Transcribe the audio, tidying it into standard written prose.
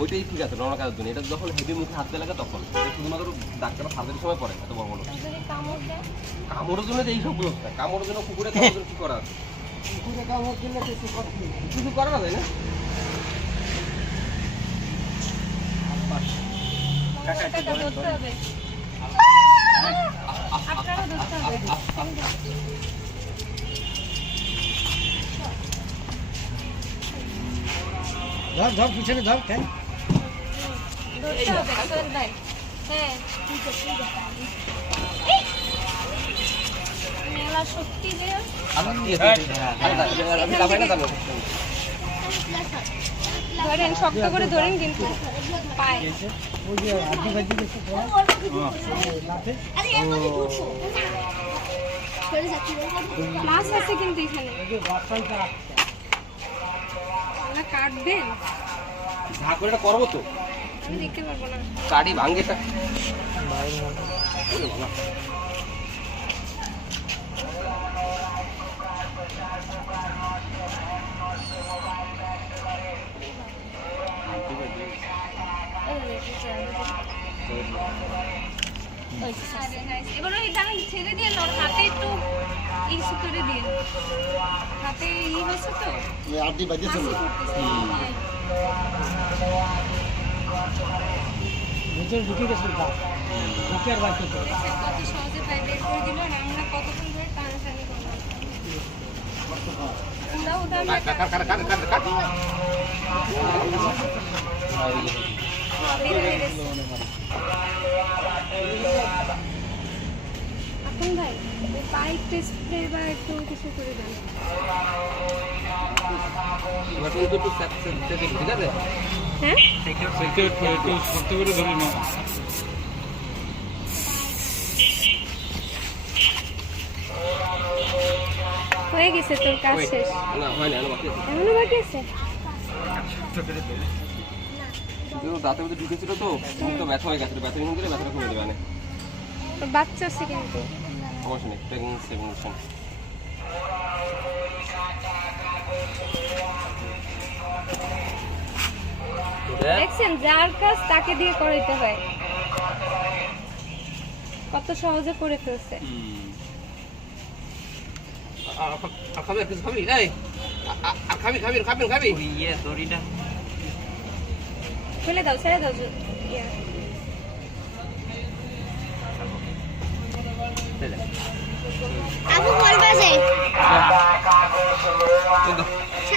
ওইটাই ঠিক আছে নর্মাল কাজের জন্য। এটা যখন হেভি মুখে হাত দিয়ে লাগে তখন এটা শুধুমাত্র ডাক্তার সার্জারির সময় পড়ে এত বড় বড়। কামড়ের জন্য এই সব ব্যবস্থা, কামড়ের জন্য কুকুরে কামড়ের জন্য কি করা আছে? কুকুরে কামড় দিলে কিছু করা না যায় না? ধর ধর পিছনে ধর কেন সত্যি যে ধরেন শক্ত করে ধরেন কিন্তু পায় ওই যে আদি ভাজি দেখতে মাছ আছে কিন্তু এখানে কাটবেন ঝাঁক করে এটা করবো তো, আমি দেখতে পারবো না। কাটি ভাঙে এটা এবার ওই দাঁড়ান ছেড়ে দিয়ে হাতে একটু ইস্যু করে দিয়ে হাতে হয়েছে তো আদি ভাজি ভিতরে ঢুকে গেছে ঢুকে আর বাকি কত সহজে তাই বের করে দিল আর আমরা কতক্ষণ ধরে টানাটানি করলাম। এখন ভাই পাইপ স্প্রে বা একটু কিছু করে দেন। ঠিক আছে হ্যাঁ হয়ে গেছে তোর কাজ শেষ? না হয় না, এখনো বাকি আছে? দাঁতের মধ্যে ঢুকেছিল তো মুখটা ব্যথা হয়ে গেছে, ব্যথা নিয়ে দিলে ব্যথাটা কমে দেবে না। তোর বাচ্চা আছে কিন্তু সমস্যা নেই, প্রেগনেন্সি ইনজেকশন। দেখছেন যার কাজ তাকে দিয়ে করাইতে হয়, কত সহজে করে ফেলছে। খাবি কিছু খাবি এই খাবি খাবি খাবি খাবি ইয়ে দড়িটা ফেলে দাও, ছেড়ে দাও। আপু বলবা যে